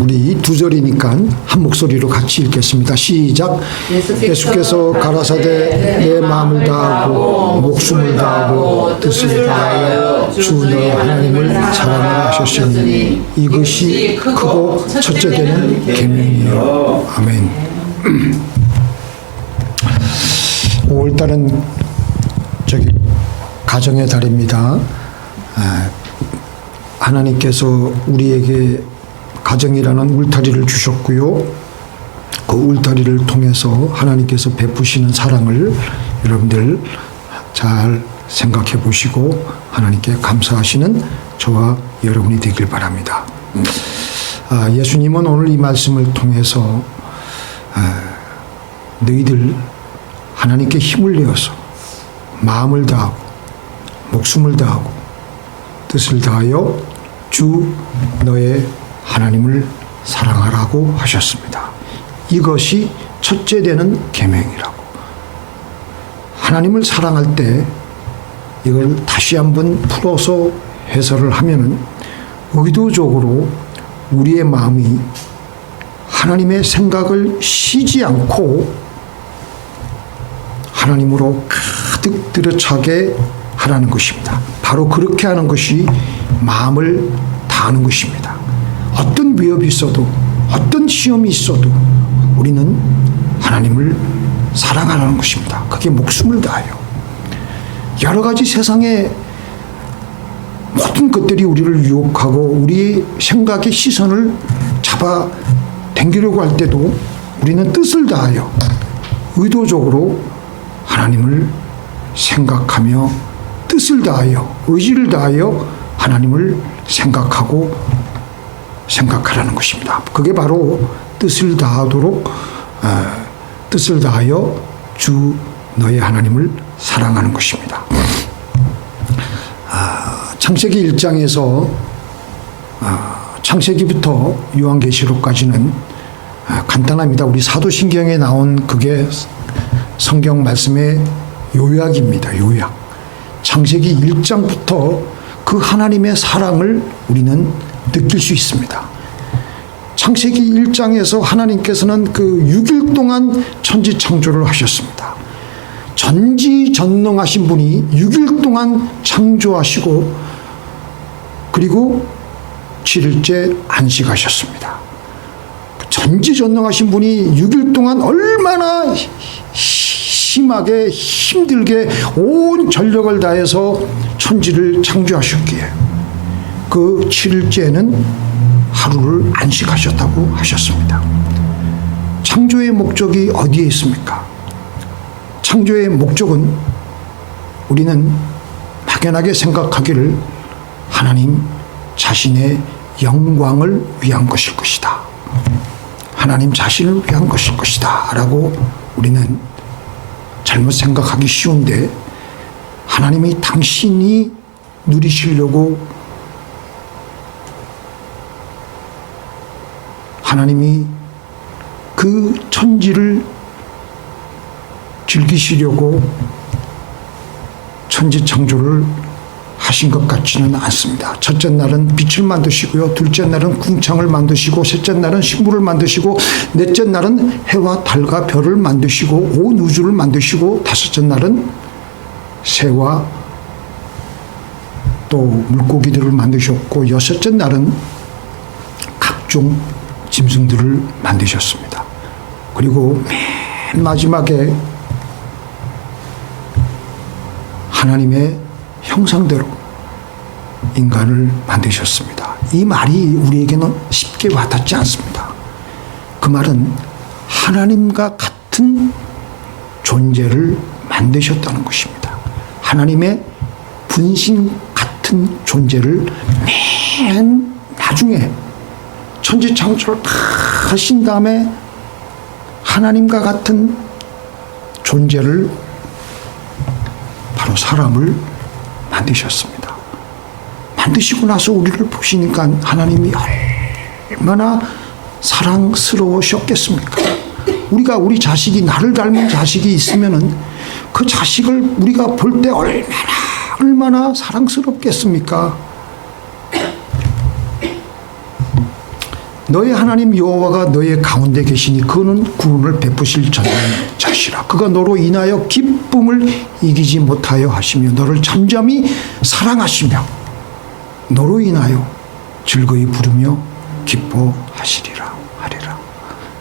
우리 두 절이니까 한 목소리로 같이 읽겠습니다. 시작. 예수께서 가라사대 내 마음을 다하고 목숨을 다하고 뜻을 다하여 주 너의 하나님을 사랑하라 하셨으니 이것이 크고 첫째 되는 계명이요. 아멘. 5월달은 가정의 달입니다. 하나님께서 우리에게 가정이라는 울타리를 주셨고요. 그 울타리를 통해서 하나님께서 베푸시는 사랑을 여러분들 잘 생각해 보시고 하나님께 감사하시는 저와 여러분이 되길 바랍니다. 예수님은 오늘 이 말씀을 통해서 너희들 하나님께 힘을 내어서 마음을 다하고 목숨을 다하고 뜻을 다하여 주 너의 하나님을 사랑하라고 하셨습니다. 이것이 첫째 되는 계명이라고. 하나님을 사랑할 때 이걸 다시 한번 풀어서 해설을 하면은 의도적으로 우리의 마음이 하나님의 생각을 쉬지 않고 하나님으로 가득 들어차게 하라는 것입니다. 바로 그렇게 하는 것이 마음을 다하는 것입니다. 어떤 위협이 있어도 어떤 시험이 있어도 우리는 하나님을 사랑하라는 것입니다. 그게 목숨을 다하여. 여러 가지 세상의 모든 것들이 우리를 유혹하고 우리의 생각의 시선을 잡아 당기려고 할 때도 우리는 뜻을 다하여 의도적으로 하나님을 생각하며 뜻을 다하여 의지를 다하여 하나님을 생각하라는 것입니다. 그게 바로 뜻을 다하여 주 너의 하나님을 사랑하는 것입니다. 창세기 1장에서 창세기부터 요한계시록까지는 간단합니다. 우리 사도신경에 나온 그게 성경 말씀의 요약입니다. 요약. 창세기 1장부터 그 하나님의 사랑을 우리는 느낄 수 있습니다. 창세기 1장에서 하나님께서는 그 6일 동안 천지창조를 하셨습니다. 전지전능하신 분이 6일 동안 창조하시고 그리고 7일째 안식하셨습니다. 전지전능하신 분이 6일 동안 얼마나 심하게 힘들게 온 전력을 다해서 천지를 창조하셨기에 그 7일째는 하루를 안식하셨다고 하셨습니다. 창조의 목적이 어디에 있습니까? 창조의 목적은 우리는 막연하게 생각하기를 하나님 자신의 영광을 위한 것일 것이다. 하나님 자신을 위한 것일 것이다. 라고 우리는 잘못 생각하기 쉬운데 하나님이 당신이 누리시려고 하나님이 그 천지를 즐기시려고 천지 창조를 하신 것 같지는 않습니다. 첫째 날은 빛을 만드시고요. 둘째 날은 궁창을 만드시고 셋째 날은 식물을 만드시고 넷째 날은 해와 달과 별을 만드시고 온 우주를 만드시고 다섯째 날은 새와 또 물고기들을 만드셨고 여섯째 날은 각종 짐승들을 만드셨습니다. 그리고 맨 마지막에 하나님의 형상대로 인간을 만드셨습니다. 이 말이 우리에게는 쉽게 와닿지 않습니다. 그 말은 하나님과 같은 존재를 만드셨다는 것입니다. 하나님의 분신 같은 존재를 맨 나중에 천지창조를 다 하신 다음에 하나님과 같은 존재를 바로 사람을 만드셨습니다. 만드시고 나서 우리를 보시니까 하나님이 얼마나 사랑스러우셨겠습니까? 우리 자식이 나를 닮은 자식이 있으면은 그 자식을 우리가 볼 때 얼마나 사랑스럽겠습니까? 너의 하나님 여호와가 너의 가운데 계시니 그는 구원을 베푸실 자시라. 그가 너로 인하여 기쁨을 이기지 못하여 하시며 너를 잠잠히 사랑하시며 너로 인하여 즐거이 부르며 기뻐하시리라 하리라.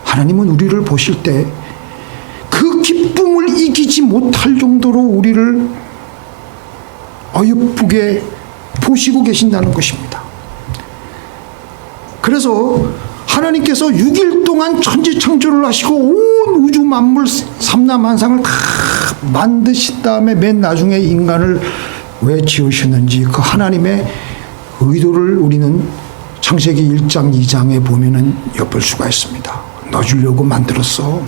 하나님은 우리를 보실 때 그 기쁨을 이기지 못할 정도로 우리를 어여쁘게 보시고 계신다는 것입니다. 그래서 하나님께서 6일 동안 천지창조를 하시고 온 우주 만물 삼라만상을 다 만드신 다음에 맨 나중에 인간을 왜 지으셨는지 그 하나님의 의도를 우리는 창세기 1장 2장에 보면은 엿볼 수가 있습니다. 너 주려고 만들었어.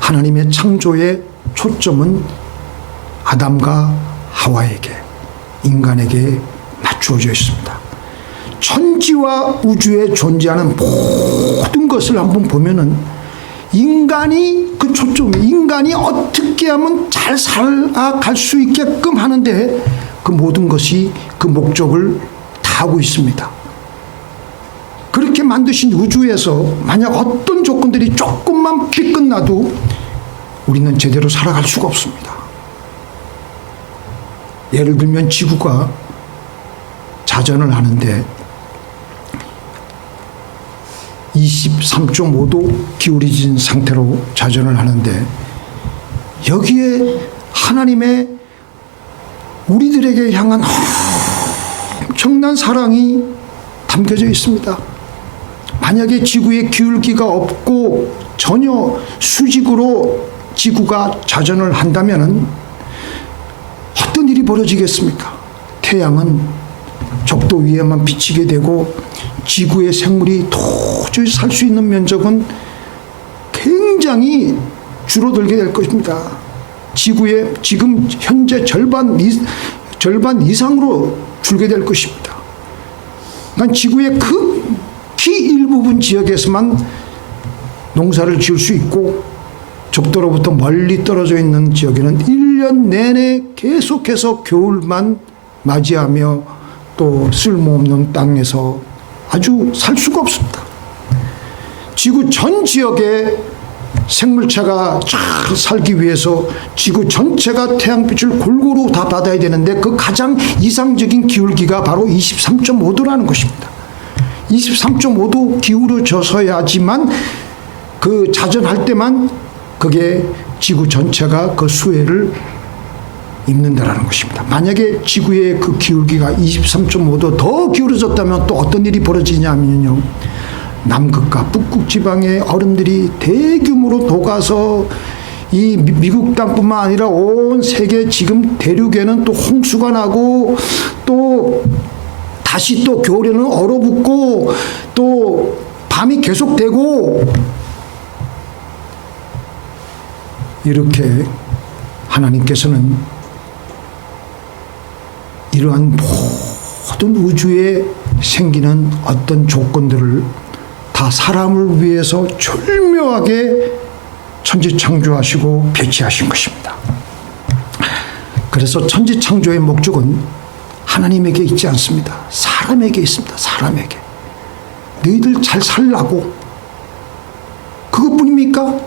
하나님의 창조의 초점은 아담과 하와에게, 인간에게 맞추어져 있습니다. 천지와 우주에 존재하는 모든 것을 한번 보면은 인간이 그 초점, 인간이 어떻게 하면 잘 살아갈 수 있게끔 하는데 그 모든 것이 그 목적을 다 하고 있습니다. 그렇게 만드신 우주에서 만약 어떤 조건들이 조금만 삐끗나도 우리는 제대로 살아갈 수가 없습니다. 예를 들면 지구가 자전을 하는데 23.5도 기울어진 상태로 자전을 하는데 여기에 하나님의 우리들에게 향한 엄청난 사랑이 담겨져 있습니다. 만약에 지구에 기울기가 없고 전혀 수직으로 지구가 자전을 한다면 어떤 일이 벌어지겠습니까? 태양은 적도 위에만 비치게 되고 지구의 생물이 도저히 살 수 있는 면적은 굉장히 줄어들게 될 것입니다. 지구의 지금 현재 절반 이상으로 줄게 될 것입니다. 그러니까 지구의 극히 일부분 지역에서만 농사를 지을 수 있고 적도로부터 멀리 떨어져 있는 지역에는 1년 내내 계속해서 겨울만 맞이하며 또 쓸모없는 땅에서 아주 살 수가 없습니다. 지구 전 지역에 생물체가 잘 살기 위해서 지구 전체가 태양빛을 골고루 다 받아야 되는데 그 가장 이상적인 기울기가 바로 23.5도라는 것입니다. 23.5도 기울어져서야지만 그 자전할 때만 그게 지구 전체가 그 수혜를 입는다라는 것입니다. 만약에 지구의 그 기울기가 23.5도 더 기울어졌다면 또 어떤 일이 벌어지냐면요. 남극과 북극 지방의 얼음들이 대규모로 녹아서 이 미국 땅뿐만 아니라 온 세계 지금 대륙에는 또 홍수가 나고 또 다시 또 겨울에는 얼어붙고 또 밤이 계속되고 이렇게 하나님께서는 이러한 모든 우주에 생기는 어떤 조건들을 다 사람을 위해서 절묘하게 천지창조하시고 배치하신 것입니다. 그래서 천지창조의 목적은 하나님에게 있지 않습니다. 사람에게 있습니다. 사람에게. 너희들 잘 살라고. 그것뿐입니까?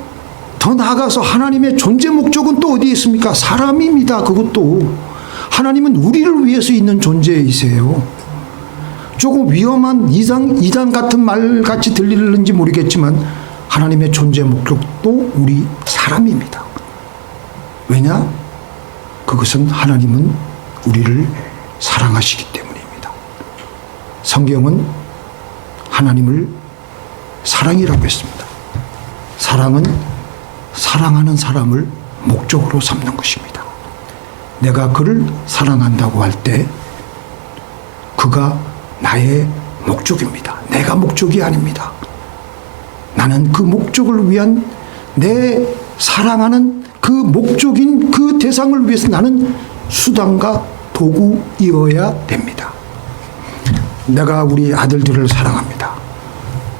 더 나아가서 하나님의 존재 목적은 또 어디에 있습니까? 사람입니다. 그것도. 하나님은 우리를 위해서 있는 존재이세요. 조금 위험한 이단 같은 말같이 들리는지 모르겠지만 하나님의 존재 목적도 우리 사람입니다. 왜냐? 그것은 하나님은 우리를 사랑하시기 때문입니다. 성경은 하나님을 사랑이라고 했습니다. 사랑은 사랑하는 사람을 목적으로 삼는 것입니다. 내가 그를 사랑한다고 할 때 그가 나의 목적입니다. 내가 목적이 아닙니다. 나는 그 목적을 위한 내 사랑하는 그 목적인 그 대상을 위해서 나는 수단과 도구이어야 됩니다. 내가 우리 아들들을 사랑합니다.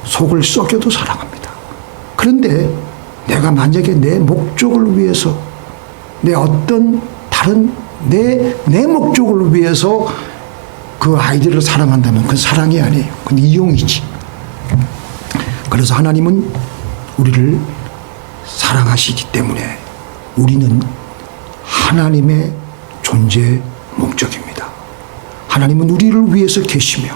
속을 썩여도 사랑합니다. 그런데 내가 만약에 내 목적을 위해서 내 어떤 다른 내 목적을 위해서 그 아이들을 사랑한다면 그건 사랑이 아니에요. 그건 이용이지. 그래서 하나님은 우리를 사랑하시기 때문에 우리는 하나님의 존재 목적입니다. 하나님은 우리를 위해서 계시며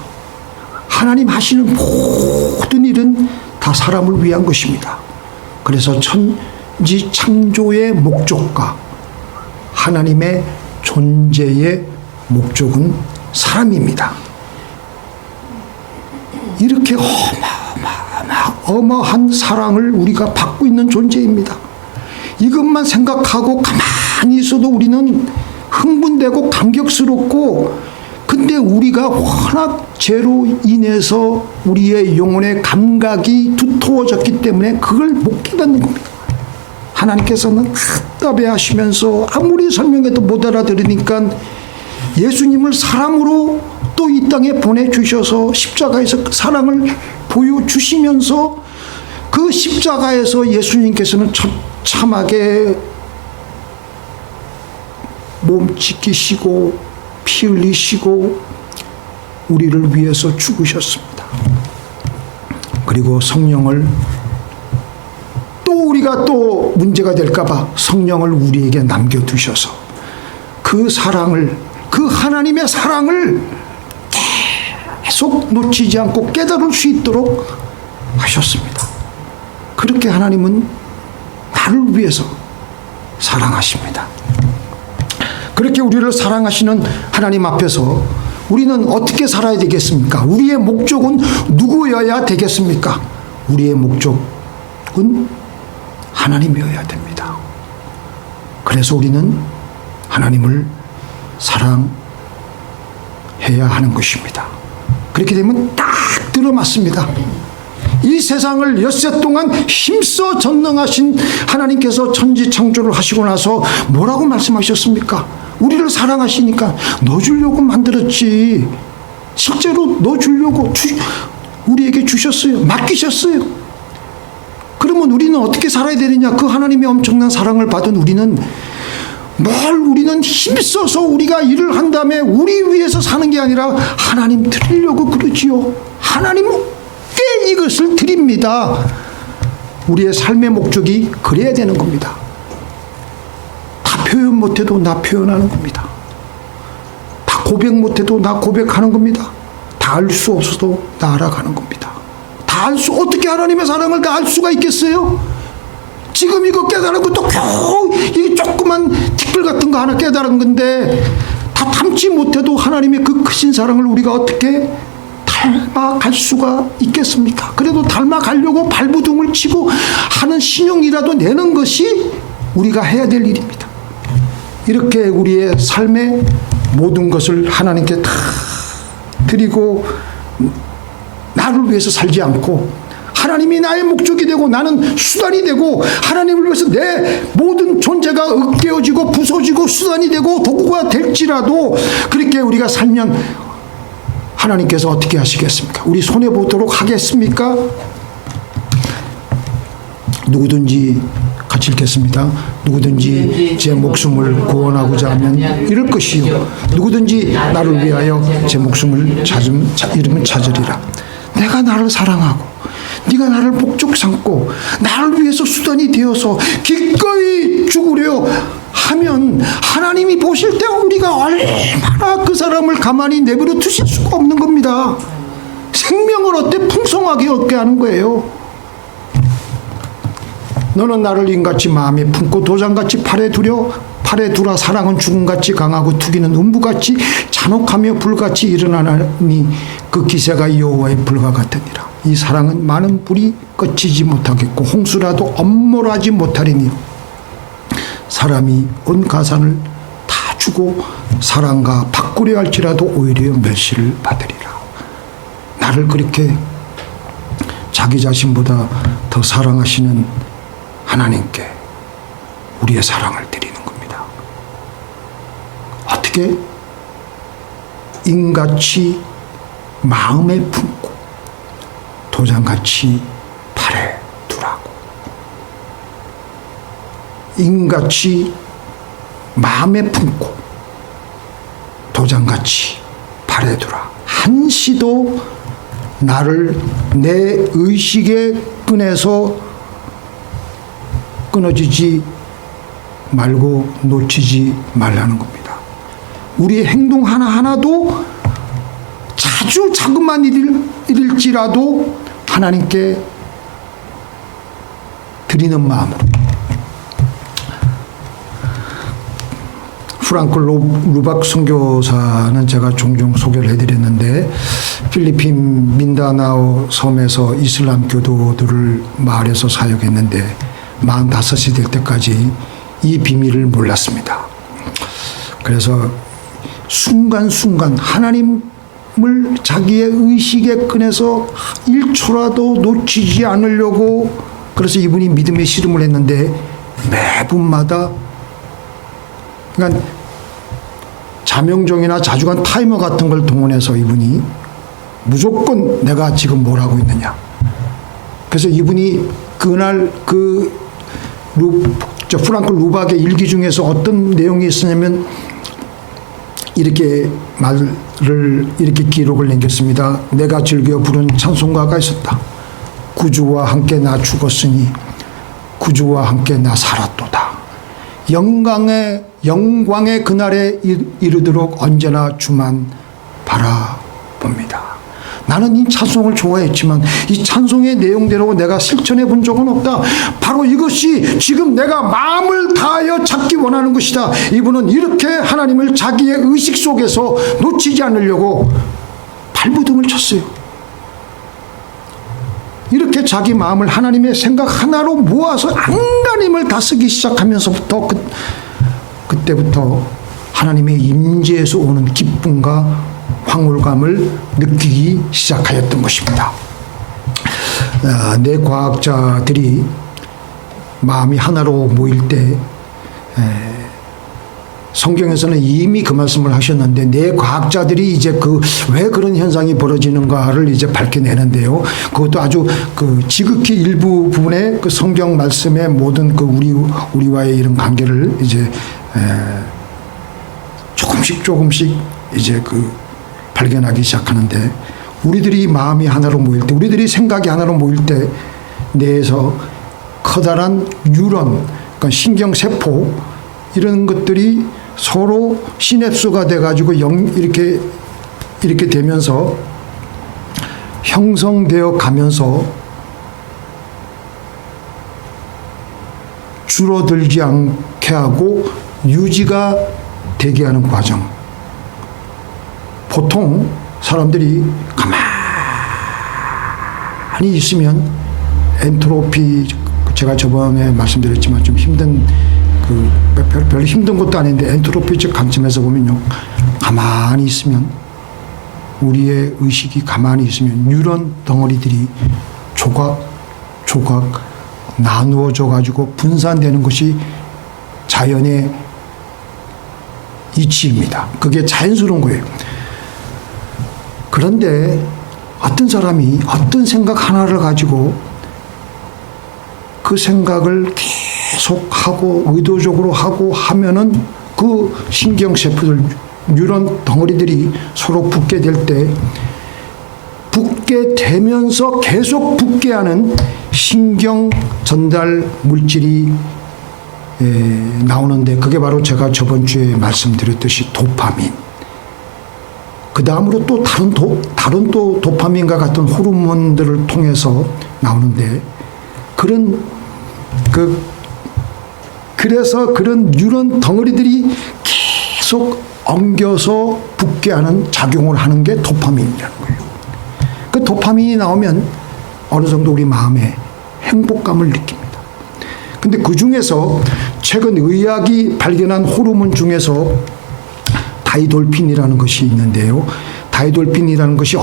하나님 하시는 모든 일은 다 사람을 위한 것입니다. 그래서 천지 창조의 목적과 하나님의 존재의 목적은 사람입니다. 이렇게 어마어마한 사랑을 우리가 받고 있는 존재입니다. 이것만 생각하고 가만히 있어도 우리는 흥분되고 감격스럽고, 근데 우리가 워낙 죄로 인해서 우리의 영혼의 감각이 두터워졌기 때문에 그걸 못 깨닫는 겁니다. 하나님께서는 답답해 하시면서 아무리 설명해도 못 알아들으니까 예수님을 사람으로 또 이 땅에 보내주셔서 십자가에서 사랑을 보여주시면서 그 십자가에서 예수님께서는 처참하게 몸 찢기시고 피 흘리시고 우리를 위해서 죽으셨습니다. 그리고 성령을 또 우리가 또 문제가 될까봐 성령을 우리에게 남겨두셔서 그 사랑을, 그 하나님의 사랑을 계속 놓치지 않고 깨달을 수 있도록 하셨습니다. 그렇게 하나님은 나를 위해서 사랑하십니다. 그렇게 우리를 사랑하시는 하나님 앞에서 우리는 어떻게 살아야 되겠습니까? 우리의 목적은 누구여야 되겠습니까? 우리의 목적은 하나님이어야 됩니다. 그래서 우리는 하나님을 사랑해야 하는 것입니다. 그렇게 되면 딱 들어맞습니다. 이 세상을 엿새 동안 힘써 전능하신 하나님께서 천지 창조를 하시고 나서 뭐라고 말씀하셨습니까? 우리를 사랑하시니까 넣어주려고 만들었지. 실제로 넣어주려고 우리에게 주셨어요. 맡기셨어요. 그러면 우리는 어떻게 살아야 되느냐? 그 하나님의 엄청난 사랑을 받은 우리는 우리는 힘써서 우리가 일을 한 다음에 우리 위해서 사는 게 아니라 하나님 드리려고 그러지요. 하나님께 이것을 드립니다. 우리의 삶의 목적이 그래야 되는 겁니다. 다 표현 못해도 나 표현하는 겁니다. 다 고백 못해도 나 고백하는 겁니다. 다 알 수 없어도 나 알아가는 겁니다. 어떻게 하나님의 사랑을 다 알 수가 있겠어요? 지금 이거 깨달은 것도 겨우 이 조그만 티끌 같은 거 하나 깨달은 건데 다 담지 못해도 하나님의 그 크신 사랑을 우리가 어떻게 닮아갈 수가 있겠습니까? 그래도 닮아가려고 발부둥을 치고 하는 신용이라도 내는 것이 우리가 해야 될 일입니다. 이렇게 우리의 삶의 모든 것을 하나님께 다 드리고 나를 위해서 살지 않고 하나님이 나의 목적이 되고 나는 수단이 되고 하나님을 위해서 내 모든 존재가 으깨어지고 부서지고 수단이 되고 도구가 될지라도 그렇게 우리가 살면 하나님께서 어떻게 하시겠습니까? 우리 손해보도록 하겠습니까? 누구든지 같이 읽겠습니다. 누구든지 제 목숨을 구원하고자 하면 이럴 것이요 누구든지 나를 위하여 제 목숨을 잃으면 찾으리라. 내가 나를 사랑하고 네가 나를 목적 삼고 나를 위해서 수단이 되어서 기꺼이 죽으려 하면 하나님이 보실 때 우리가 얼마나 그 사람을 가만히 내버려 두실 수가 없는 겁니다. 생명을 어때 풍성하게 얻게 하는 거예요. 너는 나를 인같이 마음에 품고 도장같이 팔에 두라. 사랑은 죽음같이 강하고 투기는 음부같이 잔혹하며 불같이 일어나니 그 기세가 여호와의 불과 같으니라. 이 사랑은 많은 불이 꺼지지 못하겠고 홍수라도 엄몰하지 못하리니 사람이 온 가산을 다 주고 사랑과 바꾸려 할지라도 오히려 멸시를 받으리라. 나를 그렇게 자기 자신보다 더 사랑하시는 하나님께 우리의 사랑을 드리는 겁니다. 어떻게? 인같이 마음에 품고 도장같이 팔에 두라고. 인같이 마음에 품고 도장같이 팔에 바래두라. 한시도 나를 내 의식의 끈에서 끊어지지 말고 놓치지 말라는 겁니다. 우리의 행동 하나하나도 자주 작은만 일일지라도 하나님께 드리는 마음으로. 프랑크 루박 선교사는 제가 종종 소개를 해드렸는데, 필리핀 민다나오 섬에서 이슬람 교도들을 마을에서 사역했는데 45이 될 때까지 이 비밀을 몰랐습니다. 그래서 순간순간 하나님을 자기의 의식의 끈에서 1초라도 놓치지 않으려고, 그래서 이분이 믿음의 씨름을 했는데 매분마다, 그러니까 자명종이나 자주간 타이머 같은 걸 동원해서 이분이 무조건 내가 지금 뭘 하고 있느냐. 그래서 이분이 그날 프랑크 루박의 일기 중에서 어떤 내용이 있었냐면 이렇게 기록을 남겼습니다. 내가 즐겨 부른 찬송가가 있었다. 구주와 함께 나 죽었으니 구주와 함께 나 살았도다. 영광의 그날에 이르도록 언제나 주만 바라봅니다. 나는 이 찬송을 좋아했지만 이 찬송의 내용대로 내가 실천해 본 적은 없다. 바로 이것이 지금 내가 마음을 다하여 찾기 원하는 것이다. 이분은 이렇게 하나님을 자기의 의식 속에서 놓치지 않으려고 발버둥을 쳤어요. 이렇게 자기 마음을 하나님의 생각 하나로 모아서 안간힘을 다쓰기 시작하면서부터 그때부터 하나님의 임재에서 오는 기쁨과 황홀감을 느끼기 시작하였던 것입니다. 뇌과학자들이 마음이 하나로 모일 때, 성경에서는 이미 그 말씀을 하셨는데, 뇌과학자들이 이제 왜 그런 현상이 벌어지는가를 이제 밝혀내는데요. 그것도 아주 지극히 일부 부분의 성경 말씀의 모든 우리와의 이런 관계를 이제 조금씩 이제 발견하기 시작하는데, 우리들이 마음이 하나로 모일 때, 우리들이 생각이 하나로 모일 때 뇌에서 커다란 뉴런, 그러니까 신경세포 이런 것들이 서로 시냅스가 돼가지고 이렇게 되면서 형성되어 가면서 줄어들지 않게 하고 유지가 되게 하는 과정. 보통 사람들이 가만히 있으면 엔트로피, 제가 저번에 말씀드렸지만 좀 힘든 별로 힘든 것도 아닌데 엔트로피적 관점에서 보면요, 가만히 있으면, 우리의 의식이 가만히 있으면 뉴런 덩어리들이 조각 나누어져 가지고 분산되는 것이 자연의 이치입니다. 그게 자연스러운 거예요. 그런데 어떤 사람이 어떤 생각 하나를 가지고 그 생각을 계속하고 의도적으로 하고 하면은 그 신경세포들, 뉴런 덩어리들이 서로 붙게 될 때, 붙게 되면서 계속 붙게 하는 신경 전달 물질이 나오는데, 그게 바로 제가 저번 주에 말씀드렸듯이 도파민. 그 다음으로 또 다른 도파민과 같은 호르몬들을 통해서 나오는데, 그래서 그런 뉴런 덩어리들이 계속 엉겨서 붙게 하는 작용을 하는 게 도파민이라는 거예요. 그 도파민이 나오면 어느 정도 우리 마음에 행복감을 느낍니다. 근데 그 중에서 최근 의학이 발견한 호르몬 중에서 다이돌핀이라는 것이 있는데요. 다이돌핀이라는 것이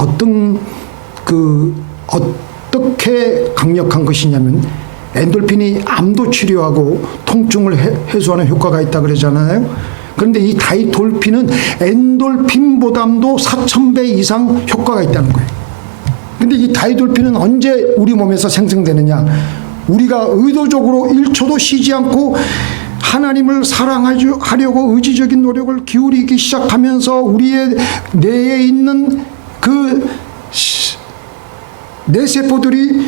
어떻게 강력한 것이냐면, 엔돌핀이 암도 치료하고 통증을 해소하는 효과가 있다 그러잖아요. 그런데 이 다이돌핀은 엔돌핀보다도 4,000배 이상 효과가 있다는 거예요. 근데 이 다이돌핀은 언제 우리 몸에서 생성되느냐? 우리가 의도적으로 1초도 쉬지 않고 하나님을 사랑하려고 의지적인 노력을 기울이기 시작하면서 우리의 뇌에 있는 그 뇌세포들이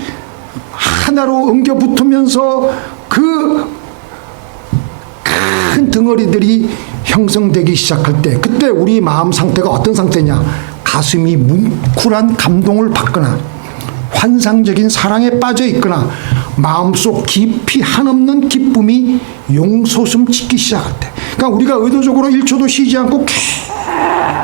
하나로 엉겨 붙으면서 그 큰 덩어리들이 형성되기 시작할 때, 그때 우리 마음 상태가 어떤 상태냐? 가슴이 뭉클한 감동을 받거나 환상적인 사랑에 빠져 있거나 마음속 깊이 한없는 기쁨이 용솟음 치기 시작할 때, 그러니까 우리가 의도적으로 1초도 쉬지 않고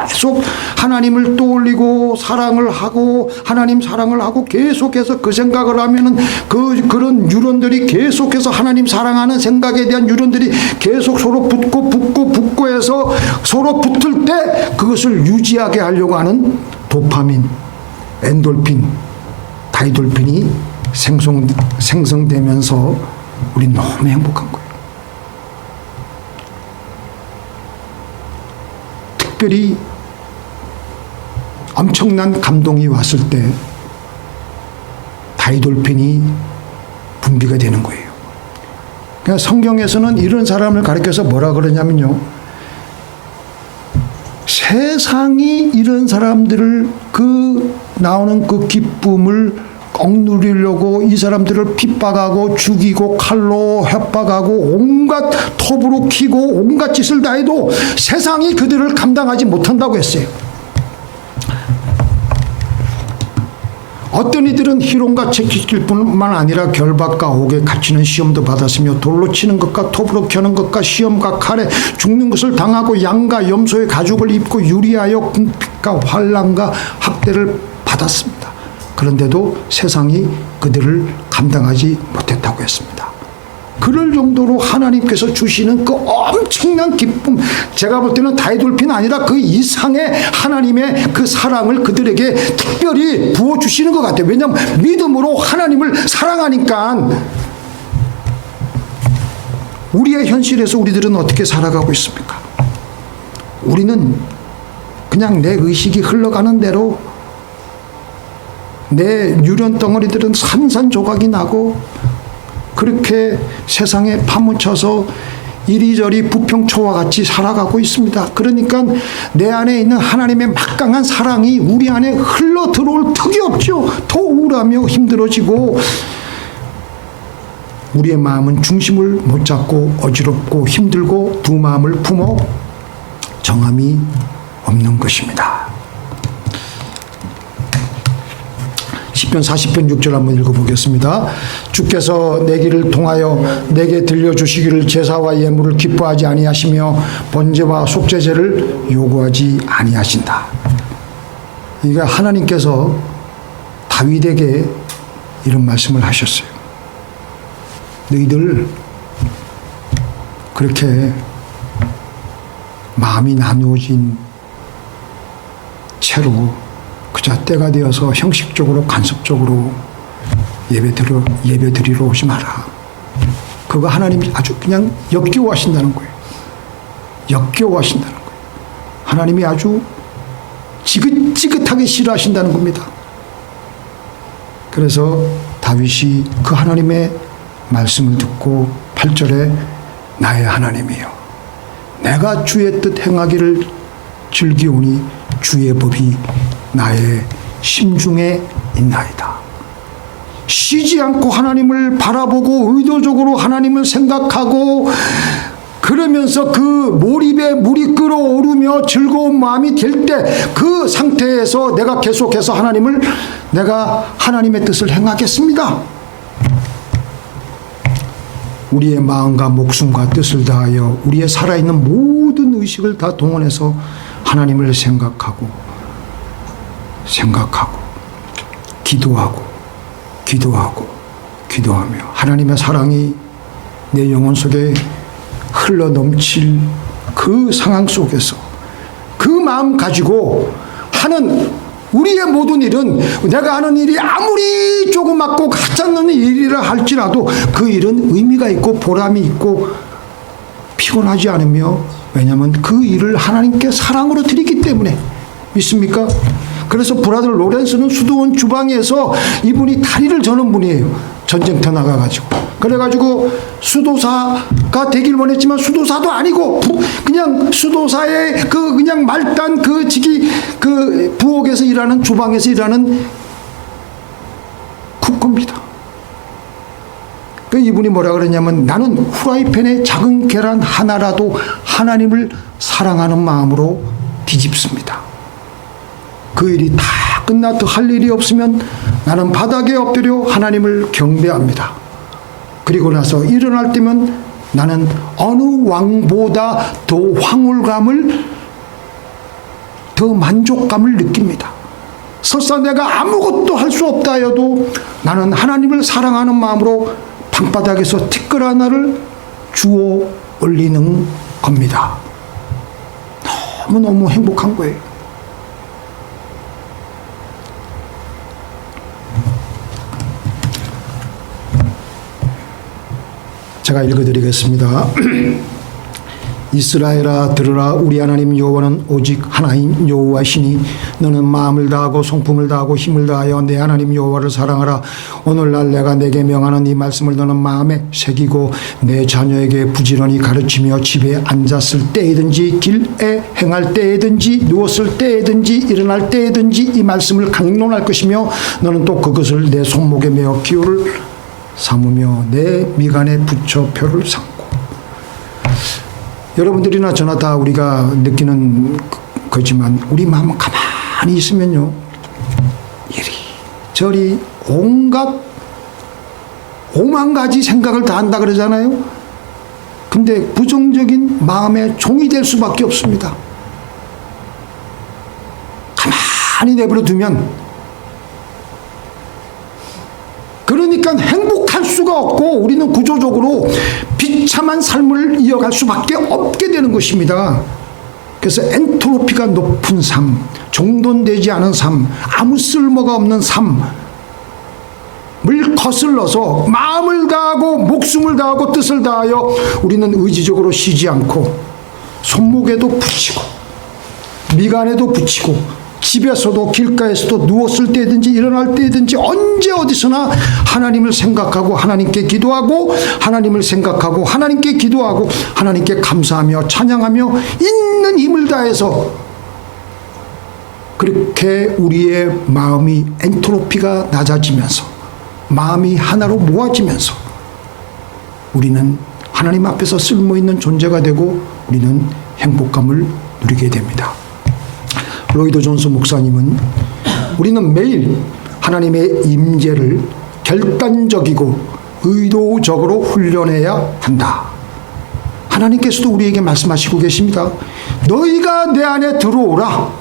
계속 하나님을 떠올리고 사랑을 하고 하나님 사랑을 하고 계속해서 그 생각을 하면은 그런 뉴런들이 계속해서 하나님 사랑하는 생각에 대한 뉴런들이 계속 서로 붙고 해서 서로 붙을 때 그것을 유지하게 하려고 하는 도파민, 엔돌핀, 다이돌핀이 생성되면서 우리 너무 행복한 거예요. 특별히 엄청난 감동이 왔을 때 다이돌핀이 분비가 되는 거예요. 그러니까 성경에서는 이런 사람을 가리켜서 뭐라 그러냐면요, 세상이 이런 사람들을 나오는 그 기쁨을 억누리려고 이 사람들을 핍박하고 죽이고 칼로 협박하고 온갖 톱으로 키고 온갖 짓을 다 해도 세상이 그들을 감당하지 못한다고 했어요. 어떤 이들은 희롱과 채찍질 뿐만 아니라 결박과 옥에 갇히는 시험도 받았으며 돌로 치는 것과 톱으로 켜는 것과 시험과 칼에 죽는 것을 당하고 양과 염소의 가죽을 입고 유리하여 궁핍과 환난과 학대를 받았습니다. 그런데도 세상이 그들을 감당하지 못했다고 했습니다. 그럴 정도로 하나님께서 주시는 그 엄청난 기쁨, 제가 볼 때는 다이돌핀 아니라 그 이상의 하나님의 그 사랑을 그들에게 특별히 부어주시는 것 같아요. 왜냐하면 믿음으로 하나님을 사랑하니까. 우리의 현실에서 우리들은 어떻게 살아가고 있습니까? 우리는 그냥 내 의식이 흘러가는 대로 내 뉴런 덩어리들은 산산조각이 나고 그렇게 세상에 파묻혀서 이리저리 부평초와 같이 살아가고 있습니다. 그러니까 내 안에 있는 하나님의 막강한 사랑이 우리 안에 흘러 들어올 턱이 없죠. 더 우울하며 힘들어지고 우리의 마음은 중심을 못 잡고 어지럽고 힘들고 두 마음을 품어 정함이 없는 것입니다. 시편 40편 6절 한번 읽어보겠습니다. 주께서 내 길을 통하여 내게 들려주시기를 제사와 예물을 기뻐하지 아니하시며 번제와 속죄제를 요구하지 아니하신다. 이게 하나님께서 다윗에게 이런 말씀을 하셨어요. 너희들 그렇게 마음이 나누어진 채로 그저 때가 되어서 형식적으로 간섭적으로 예배드리러 오지 마라. 그거 하나님이 아주 그냥 역겨워하신다는 거예요. 역겨워하신다는 거예요. 하나님이 아주 지긋지긋하게 싫어하신다는 겁니다. 그래서 다윗이 그 하나님의 말씀을 듣고 8절에 나의 하나님이여 내가 주의 뜻 행하기를 즐기오니 주의 법이 나의 심중에 있나이다. 쉬지 않고 하나님을 바라보고 의도적으로 하나님을 생각하고 그러면서 그 몰입에 물이 끓어오르며 즐거운 마음이 될 때 그 상태에서 내가 계속해서 내가 하나님의 뜻을 행하겠습니다. 우리의 마음과 목숨과 뜻을 다하여 우리의 살아있는 모든 의식을 다 동원해서 하나님을 생각하고 기도하며 하나님의 사랑이 내 영혼 속에 흘러 넘칠 그 상황 속에서 그 마음 가지고 하는 우리의 모든 일은 내가 하는 일이 아무리 조그맣고 가짜는 일이라 할지라도 그 일은 의미가 있고 보람이 있고 피곤하지 않으며 왜냐하면 그 일을 하나님께 사랑으로 드리기 때문에 믿습니까? 그래서 브라더 로렌스는 수도원 주방에서 이분이 다리를 저는 분이에요. 전쟁터 나가가지고. 그래가지고 수도사가 되길 원했지만 수도사도 아니고 그냥 수도사의 그 그냥 말단 그 직이 그 부엌에서 일하는 주방에서 일하는 쿠커입니다. 그 이분이 뭐라 그랬냐면 나는 후라이팬에 작은 계란 하나라도 하나님을 사랑하는 마음으로 뒤집습니다. 그 일이 다 끝나도 할 일이 없으면 나는 바닥에 엎드려 하나님을 경배합니다. 그리고 나서 일어날 때면 나는 어느 왕보다 더 황홀감을 더 만족감을 느낍니다. 설사 내가 아무것도 할 수 없다 해도 나는 하나님을 사랑하는 마음으로 방바닥에서 티끌 하나를 주워 올리는 겁니다. 너무너무 행복한 거예요. 제가 읽어드리겠습니다. 이스라엘아 들으라. 우리 하나님 여호와는 오직 하나님 여호와시니 너는 마음을 다하고 성품을 다하고 힘을 다하여 내 하나님 여호와를 사랑하라. 오늘날 내가 내게 명하는 이 말씀을 너는 마음에 새기고 내 자녀에게 부지런히 가르치며 집에 앉았을 때이든지 길에 행할 때이든지 누웠을 때이든지 일어날 때이든지 이 말씀을 강론할 것이며 너는 또 그것을 내 손목에 메어 기호를 삼으며 내 미간에 붙여 표를 삼고. 여러분들이나 저나 다 우리가 느끼는 거지만 우리 마음은 가만히 있으면요 이리저리 온갖 오만 가지 생각을 다 한다 그러잖아요. 근데 부정적인 마음의 종이 될 수밖에 없습니다. 가만히 내버려 두면 그러니까 행복할 수가 없고 우리는 구조적으로 비참한 삶을 이어갈 수밖에 없게 되는 것입니다. 그래서 엔트로피가 높은 삶, 정돈되지 않은 삶, 아무 쓸모가 없는 삶을 거슬러서 마음을 다하고 목숨을 다하고 뜻을 다하여 우리는 의지적으로 쉬지 않고 손목에도 붙이고 미간에도 붙이고 집에서도 길가에서도 누웠을 때든지 일어날 때든지 언제 어디서나 하나님을 생각하고 하나님께 기도하고 하나님을 생각하고 하나님께 기도하고 하나님께 감사하며 찬양하며 있는 힘을 다해서 그렇게 우리의 마음이 엔트로피가 낮아지면서 마음이 하나로 모아지면서 우리는 하나님 앞에서 쓸모있는 존재가 되고 우리는 행복감을 누리게 됩니다. 로이드 존스 목사님은 우리는 매일 하나님의 임재를 결단적이고 의도적으로 훈련해야 한다. 하나님께서도 우리에게 말씀하시고 계십니다. 너희가 내 안에 들어오라.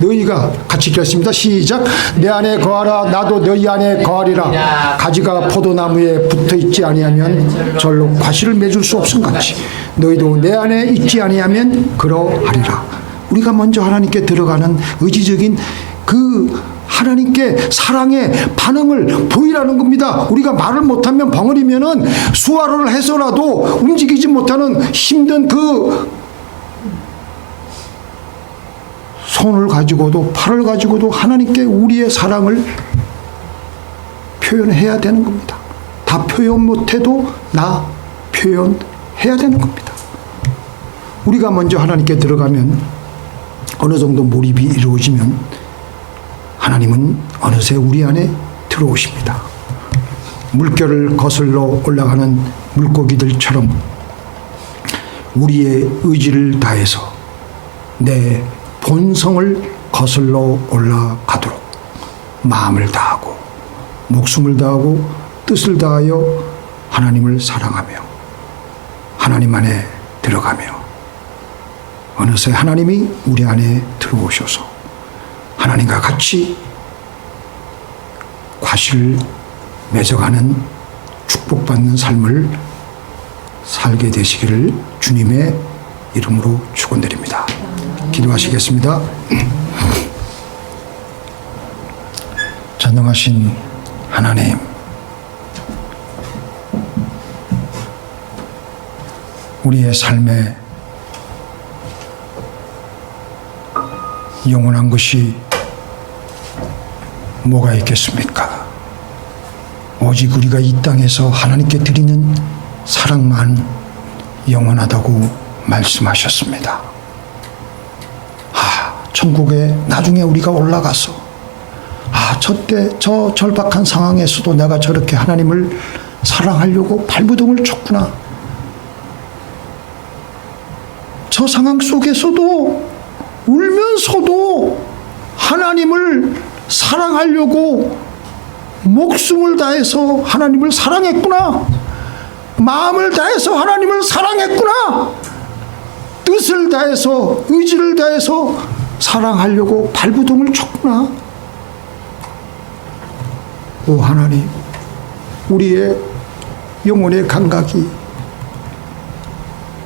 너희가 같이 읽겠습니다. 시작. 내 안에 거하라. 나도 너희 안에 거하리라. 가지가 포도나무에 붙어있지 아니하면 절로 과실을 맺을 수 없음같이 너희도 내 안에 있지 아니하면 그러하리라. 우리가 먼저 하나님께 들어가는 의지적인 그 하나님께 사랑의 반응을 보이라는 겁니다. 우리가 말을 못하면 벙어리면은 수화를 해서라도 움직이지 못하는 힘든 그 손을 가지고도 팔을 가지고도 하나님께 우리의 사랑을 표현해야 되는 겁니다. 다 표현 못해도 나 표현해야 되는 겁니다. 우리가 먼저 하나님께 들어가면 어느 정도 몰입이 이루어지면 하나님은 어느새 우리 안에 들어오십니다. 물결을 거슬러 올라가는 물고기들처럼 우리의 의지를 다해서 내 본성을 거슬러 올라가도록 마음을 다하고 목숨을 다하고 뜻을 다하여 하나님을 사랑하며 하나님 안에 들어가며 어느새 하나님이 우리 안에 들어오셔서 하나님과 같이 과실을 맺어가는 축복받는 삶을 살게 되시기를 주님의 이름으로 축원드립니다. 기도하시겠습니다. 전능하신 하나님, 우리의 삶에 영원한 것이 뭐가 있겠습니까? 오직 우리가 이 땅에서 하나님께 드리는 사랑만 영원하다고 말씀하셨습니다. 천국에 나중에 우리가 올라가서 저 절박한 상황에서도 내가 저렇게 하나님을 사랑하려고 발부둥을 쳤구나. 저 상황 속에서도 울면서도 하나님을 사랑하려고 목숨을 다해서 하나님을 사랑했구나. 마음을 다해서 하나님을 사랑했구나. 뜻을 다해서, 의지를 다해서 사랑하려고 발부둥을 쳤구나. 오 하나님, 우리의 영혼의 감각이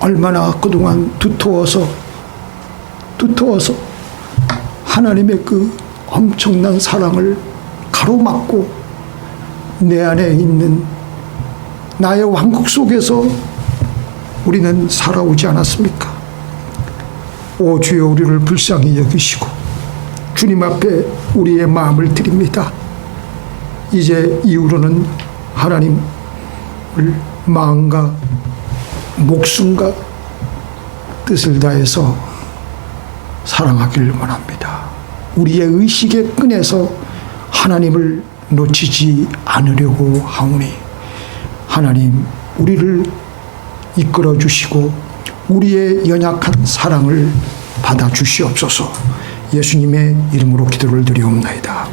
얼마나 그동안 두터워서 하나님의 그 엄청난 사랑을 가로막고 내 안에 있는 나의 왕국 속에서 우리는 살아오지 않았습니까? 오 주여, 우리를 불쌍히 여기시고 주님 앞에 우리의 마음을 드립니다. 이제 이후로는 하나님을 마음과 목숨과 뜻을 다해서 사랑하기를 원합니다. 우리의 의식의 끈에서 하나님을 놓치지 않으려고 하오니 하나님, 우리를 이끌어 주시고 우리의 연약한 사랑을 받아 주시옵소서. 예수님의 이름으로 기도를 드리옵나이다.